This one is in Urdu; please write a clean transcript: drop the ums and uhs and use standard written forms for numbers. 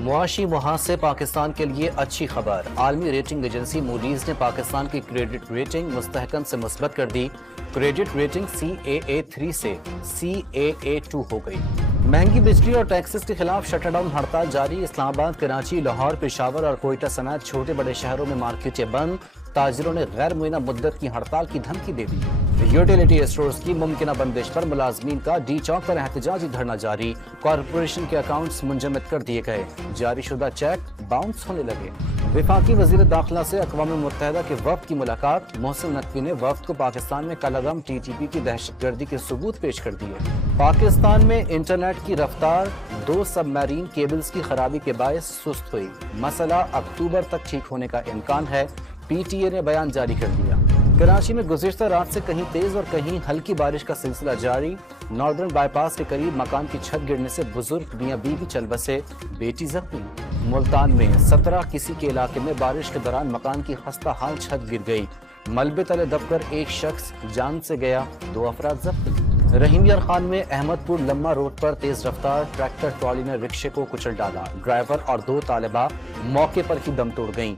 معاشی محاذ سے پاکستان کے لیے اچھی خبر، عالمی ریٹنگ ایجنسی موڈیز نے پاکستان کی کریڈٹ ریٹنگ مستحکم سے مثبت کر دی۔ کریڈٹ ریٹنگ CAA3 سے CAA2 ہو گئی۔ مہنگی بجلی اور ٹیکسز کے خلاف شٹر ڈاؤن ہڑتال جاری، اسلام آباد، کراچی، لاہور، پشاور اور کوئٹہ سمیت چھوٹے بڑے شہروں میں مارکیٹیں بند، تاجروں نے غیر معینہ مدت کی ہڑتال کی دھمکی دے دی۔ یوٹیلیٹی اسٹورز کی ممکنہ بندش پر ملازمین کا ڈی چوک پر احتجاجی دھرنا جاری، کارپوریشن کے اکاؤنٹس منجمد کر دیے گئے، جاری شدہ چیک باؤنس ہونے لگے۔ وفاقی وزیر داخلہ سے اقوام متحدہ کے وفد کی ملاقات، محسن نقوی نے وفد کو پاکستان میں کالعدم TTP کی دہشت گردی کے ثبوت پیش کر دیے۔ پاکستان میں انٹرنیٹ کی رفتار 2 سب میرین کیبلز کی خرابی کے باعث سست ہوئی، مسئلہ اکتوبر تک ٹھیک ہونے کا امکان ہے، PTA نے بیان جاری کر دیا۔ کراچی میں گزشتہ رات سے کہیں تیز اور کہیں ہلکی بارش کا سلسلہ جاری، ناردرن بائی پاس کے قریب مکان کی چھت گرنے سے بزرگ میاں بیوی چل بسے، بیٹی زخمی۔ ملتان میں 17 کسی کے علاقے میں بارش کے دوران مکان کی خستہ حال چھت گر گئی، ملبے تلے دب کر ایک شخص جان سے گیا، 2 افراد زخمی۔ رحیم یار خان میں احمد پور لمہ روڈ پر تیز رفتار ٹریکٹر ٹرالی نے رکشے کو کچل ڈالا، ڈرائیور اور 2 طالبہ موقع پر ہی دم توڑ گئیں۔